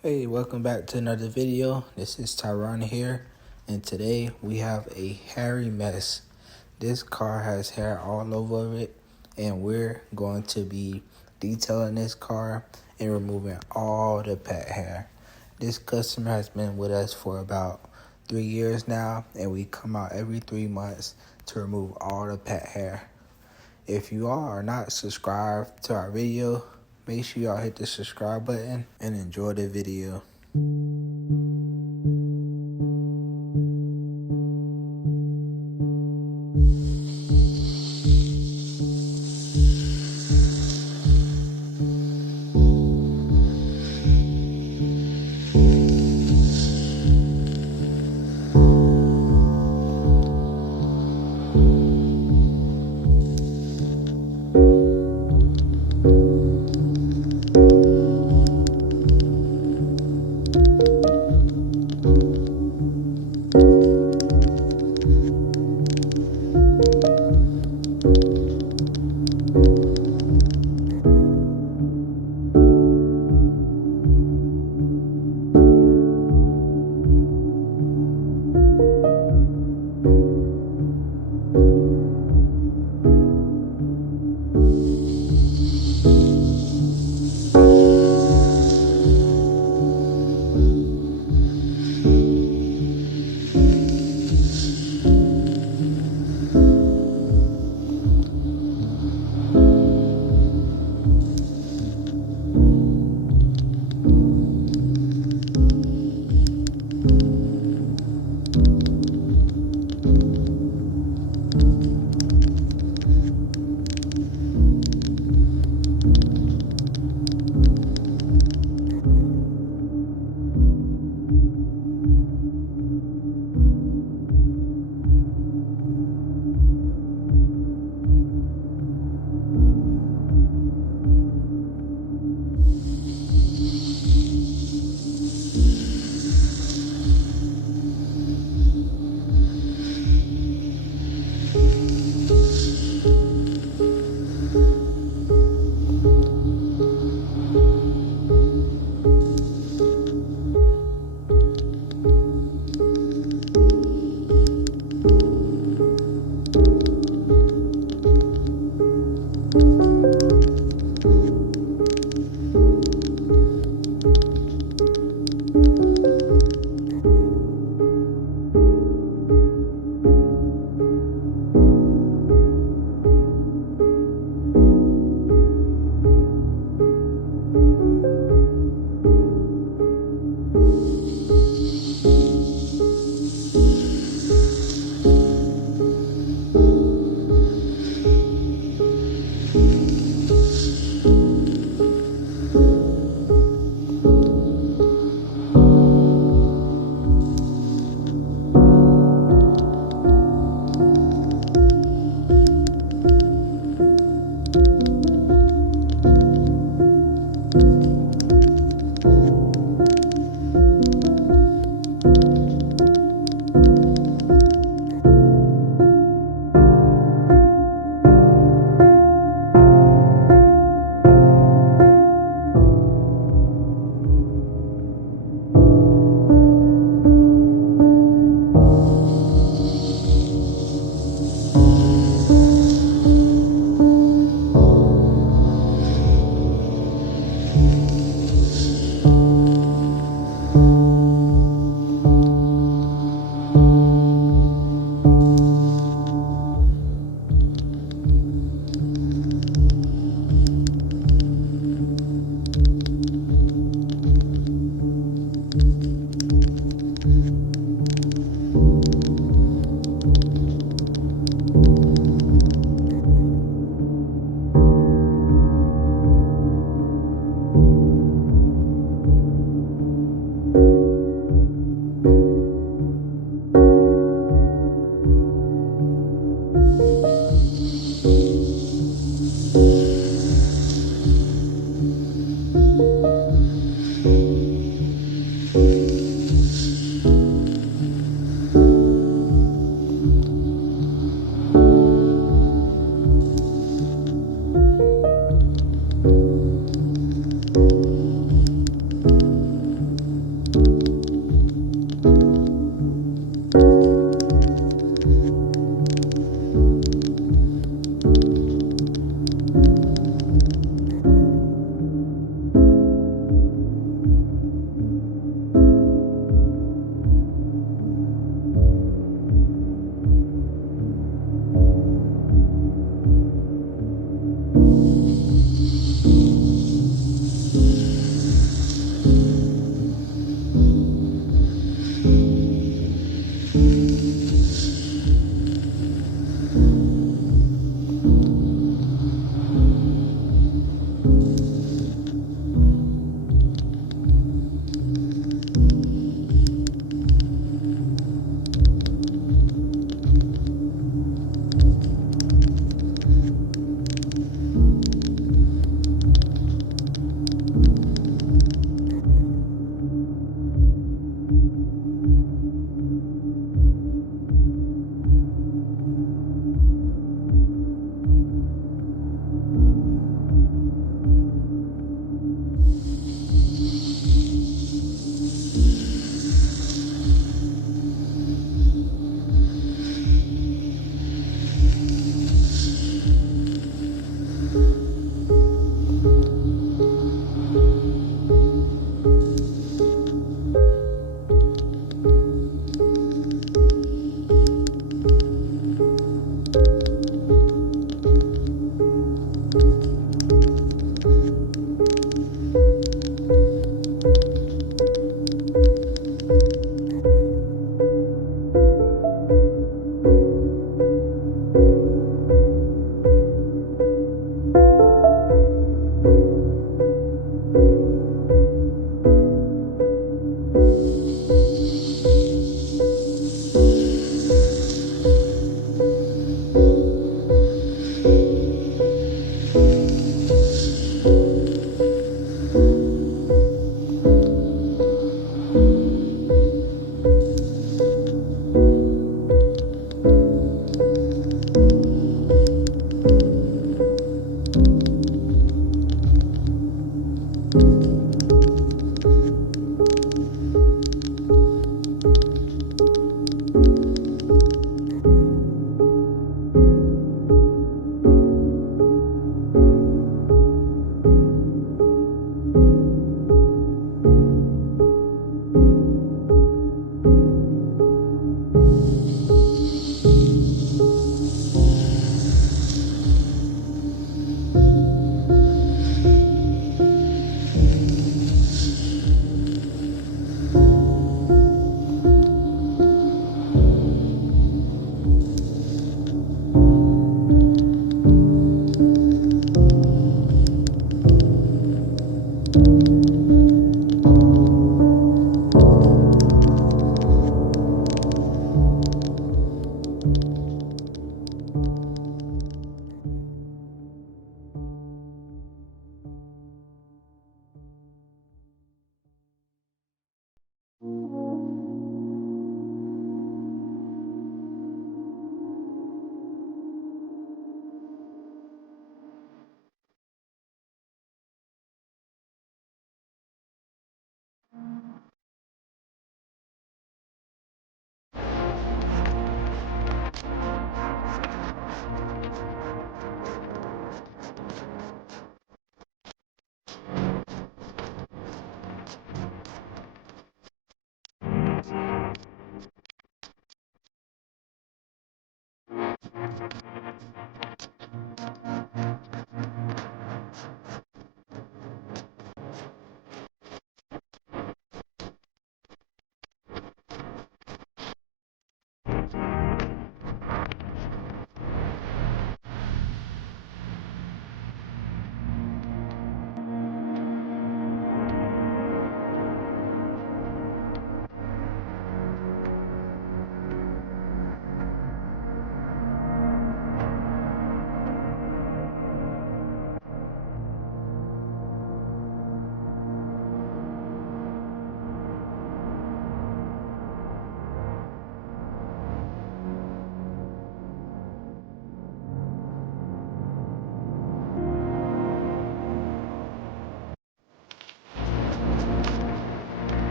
Hey, welcome back to another video. This is Tyron here, and today we have a hairy mess. This car has hair all over it, and we're going to be detailing this car and removing all the pet hair. This customer has been with us for about 3 years now, and we come out every 3 months to remove all the pet hair. If you all are not subscribed to our video, make sure y'all hit the subscribe button and enjoy the video.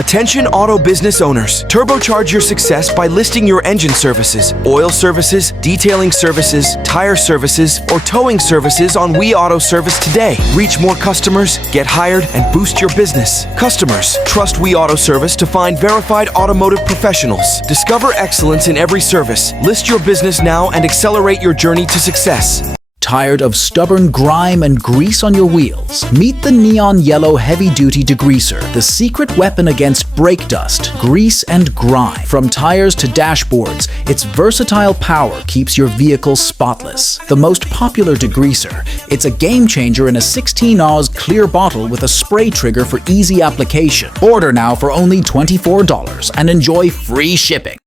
Attention auto business owners. Turbocharge your success by listing your engine services, oil services, detailing services, tire services, or towing services on We Auto Service today. Reach more customers, get hired, and boost your business. Customers, trust We Auto Service to find verified automotive professionals. Discover excellence in every service. List your business now and accelerate your journey to success. Tired of stubborn grime and grease on your wheels? Meet the neon yellow heavy-duty degreaser, the secret weapon against brake dust, grease, and grime. From tires to dashboards, its versatile power keeps your vehicle spotless. The most popular degreaser, it's a game changer in a 16-oz clear bottle with a spray trigger for easy application. Order now for only $24 and enjoy free shipping.